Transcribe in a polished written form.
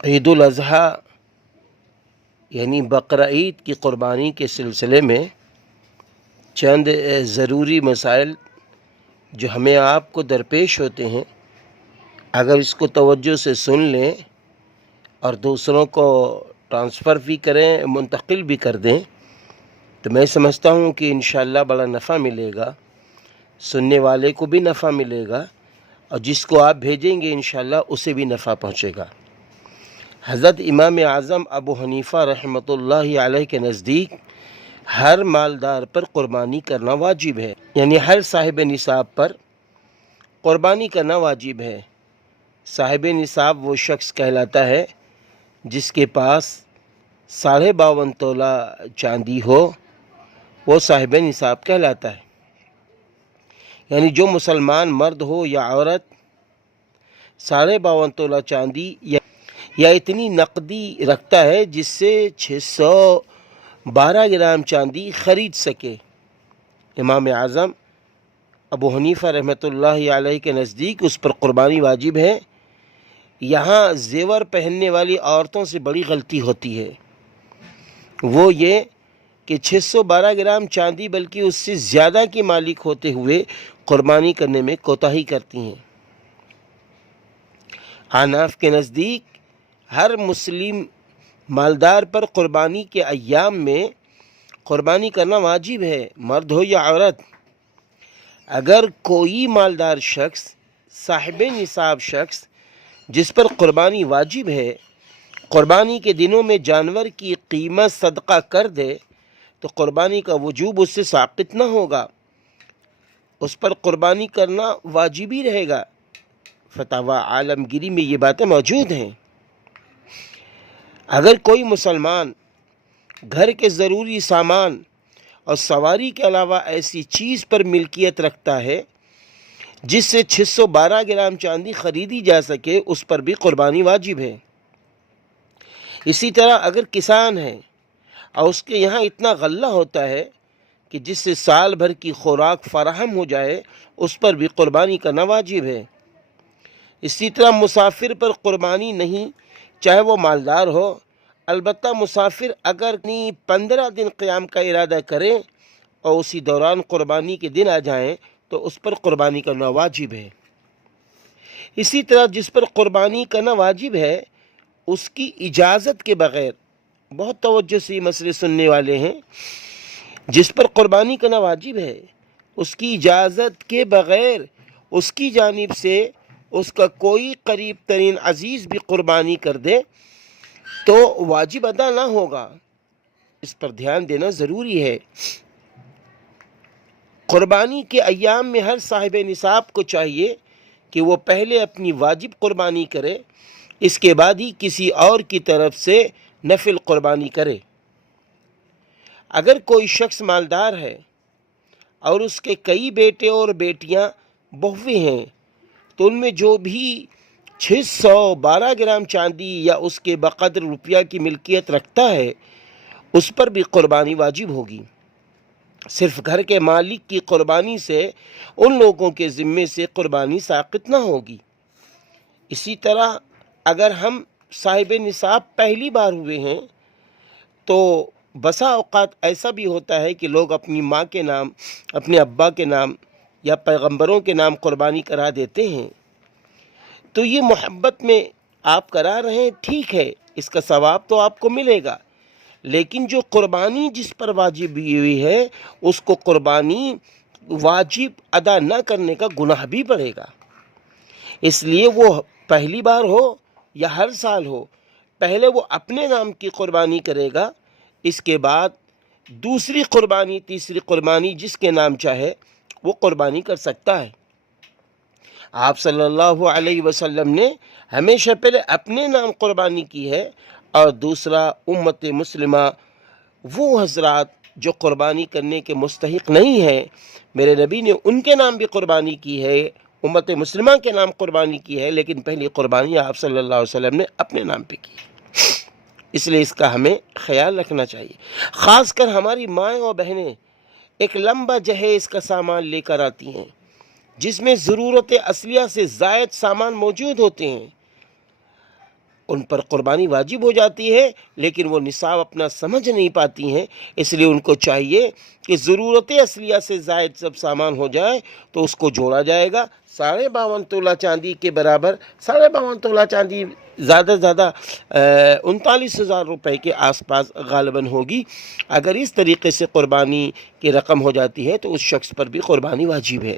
عید الاضحیٰ یعنی بقرہ عید کی قربانی کے سلسلے میں چند ضروری مسائل جو ہمیں آپ کو درپیش ہوتے ہیں، اگر اس کو توجہ سے سن لیں اور دوسروں کو ٹرانسفر بھی کریں، منتقل بھی کر دیں، تو میں سمجھتا ہوں کہ انشاءاللہ بڑا نفع ملے گا، سننے والے کو بھی نفع ملے گا اور جس کو آپ بھیجیں گے انشاءاللہ اسے بھی نفع پہنچے گا۔ حضرت امام اعظم ابو حنیفہ رحمۃ اللہ علیہ کے نزدیک ہر مالدار پر قربانی کرنا واجب ہے، یعنی ہر صاحب نصاب پر قربانی کرنا واجب ہے۔ صاحب نصاب وہ شخص کہلاتا ہے جس کے پاس 52.5 تولہ چاندی ہو، وہ صاحب نصاب کہلاتا ہے۔ یعنی جو مسلمان مرد ہو یا عورت 52.5 تولہ چاندی یا اتنی نقدی رکھتا ہے جس سے 612 گرام چاندی خرید سکے۔ امام اعظم ابو حنیفہ رحمۃ اللہ علیہ کے نزدیک اس پر قربانی واجب ہے۔ یہاں زیور پہننے والی عورتوں سے بڑی غلطی ہوتی ہے، وہ یہ کہ 612 گرام چاندی بلکہ اس سے زیادہ کی مالک ہوتے ہوئے قربانی کرنے میں کوتاہی کرتی ہیں۔ احناف کے نزدیک ہر مسلم مالدار پر قربانی کے ایام میں قربانی کرنا واجب ہے، مرد ہو یا عورت۔ اگر کوئی مالدار شخص، صاحب نصاب شخص جس پر قربانی واجب ہے، قربانی کے دنوں میں جانور کی قیمت صدقہ کر دے تو قربانی کا وجوب اس سے ساقط نہ ہوگا، اس پر قربانی کرنا واجب ہی رہے گا۔ فتاوی عالمگیری میں یہ باتیں موجود ہیں۔ اگر کوئی مسلمان گھر کے ضروری سامان اور سواری کے علاوہ ایسی چیز پر ملکیت رکھتا ہے جس سے 612 گرام چاندی خریدی جا سکے، اس پر بھی قربانی واجب ہے۔ اسی طرح اگر کسان ہے اور اس کے یہاں اتنا غلہ ہوتا ہے کہ جس سے سال بھر کی خوراک فراہم ہو جائے، اس پر بھی قربانی کرنا واجب ہے۔ اسی طرح مسافر پر قربانی نہیں، چاہے وہ مالدار ہو، البتہ مسافر اگر 15 دن قیام کا ارادہ کرے اور اسی دوران قربانی کے دن آ جائیں تو اس پر قربانی کرنا واجب ہے۔ اسی طرح جس پر قربانی کرنا واجب ہے اس کی اجازت کے بغیر، بہت توجہ سے یہ مسئلے سننے والے ہیں، جس پر قربانی کرنا واجب ہے اس کی اجازت کے بغیر اس کی جانب سے اس کا کوئی قریب ترین عزیز بھی قربانی کر دے تو واجب ادا نہ ہوگا۔ اس پر دھیان دینا ضروری ہے۔ قربانی کے ایام میں ہر صاحب نصاب کو چاہیے کہ وہ پہلے اپنی واجب قربانی کرے، اس کے بعد ہی کسی اور کی طرف سے نفل قربانی کرے۔ اگر کوئی شخص مالدار ہے اور اس کے کئی بیٹے اور بیٹیاں بہویں ہیں تو ان میں جو بھی 612 گرام چاندی یا اس کے بقدر روپیہ کی ملکیت رکھتا ہے اس پر بھی قربانی واجب ہوگی۔ صرف گھر کے مالک کی قربانی سے ان لوگوں کے ذمے سے قربانی ساقط نہ ہوگی۔ اسی طرح اگر ہم صاحب نصاب پہلی بار ہوئے ہیں تو بسا اوقات ایسا بھی ہوتا ہے کہ لوگ اپنی ماں کے نام، اپنے ابا کے نام یا پیغمبروں کے نام قربانی کرا دیتے ہیں، تو یہ محبت میں آپ کرا رہے ہیں، ٹھیک ہے، اس کا ثواب تو آپ کو ملے گا، لیکن جو قربانی جس پر واجب ہوئی ہے اس کو قربانی واجب ادا نہ کرنے کا گناہ بھی بڑھے گا۔ اس لیے وہ پہلی بار ہو یا ہر سال ہو، پہلے وہ اپنے نام کی قربانی کرے گا، اس کے بعد دوسری قربانی، تیسری قربانی جس کے نام چاہے وہ قربانی کر سکتا ہے۔ آپ صلی اللہ علیہ وسلم نے ہمیشہ پہلے اپنے نام قربانی کی ہے اور دوسرا امت مسلمہ وہ حضرات جو قربانی کرنے کے مستحق نہیں ہیں، میرے نبی نے ان کے نام بھی قربانی کی ہے، امت مسلمہ کے نام قربانی کی ہے، لیکن پہلی قربانی آپ صلی اللہ علیہ وسلم نے اپنے نام پہ کی ہے۔ اس لیے اس کا ہمیں خیال رکھنا چاہیے۔ خاص کر ہماری مائیں اور بہنیں ایک لمبا جہیز کا سامان لے کر آتی ہیں جس میں ضرورت اصلیہ سے زائد سامان موجود ہوتے ہیں۔ ان پر قربانی واجب ہو جاتی ہے، لیکن وہ نصاب اپنا سمجھ نہیں پاتی ہیں، اس لیے ان کو چاہیے کہ ضرورت اصلیہ سے زائد جب سامان ہو جائے تو اس کو جوڑا جائے گا۔ 52.5 تولہ چاندی کے برابر، 52.5 تولہ چاندی زیادہ سے زیادہ 39,000 روپے کے آس پاس غالباً ہوگی۔ اگر اس طریقے سے قربانی کی رقم ہو جاتی ہے تو اس شخص پر بھی قربانی واجب ہے۔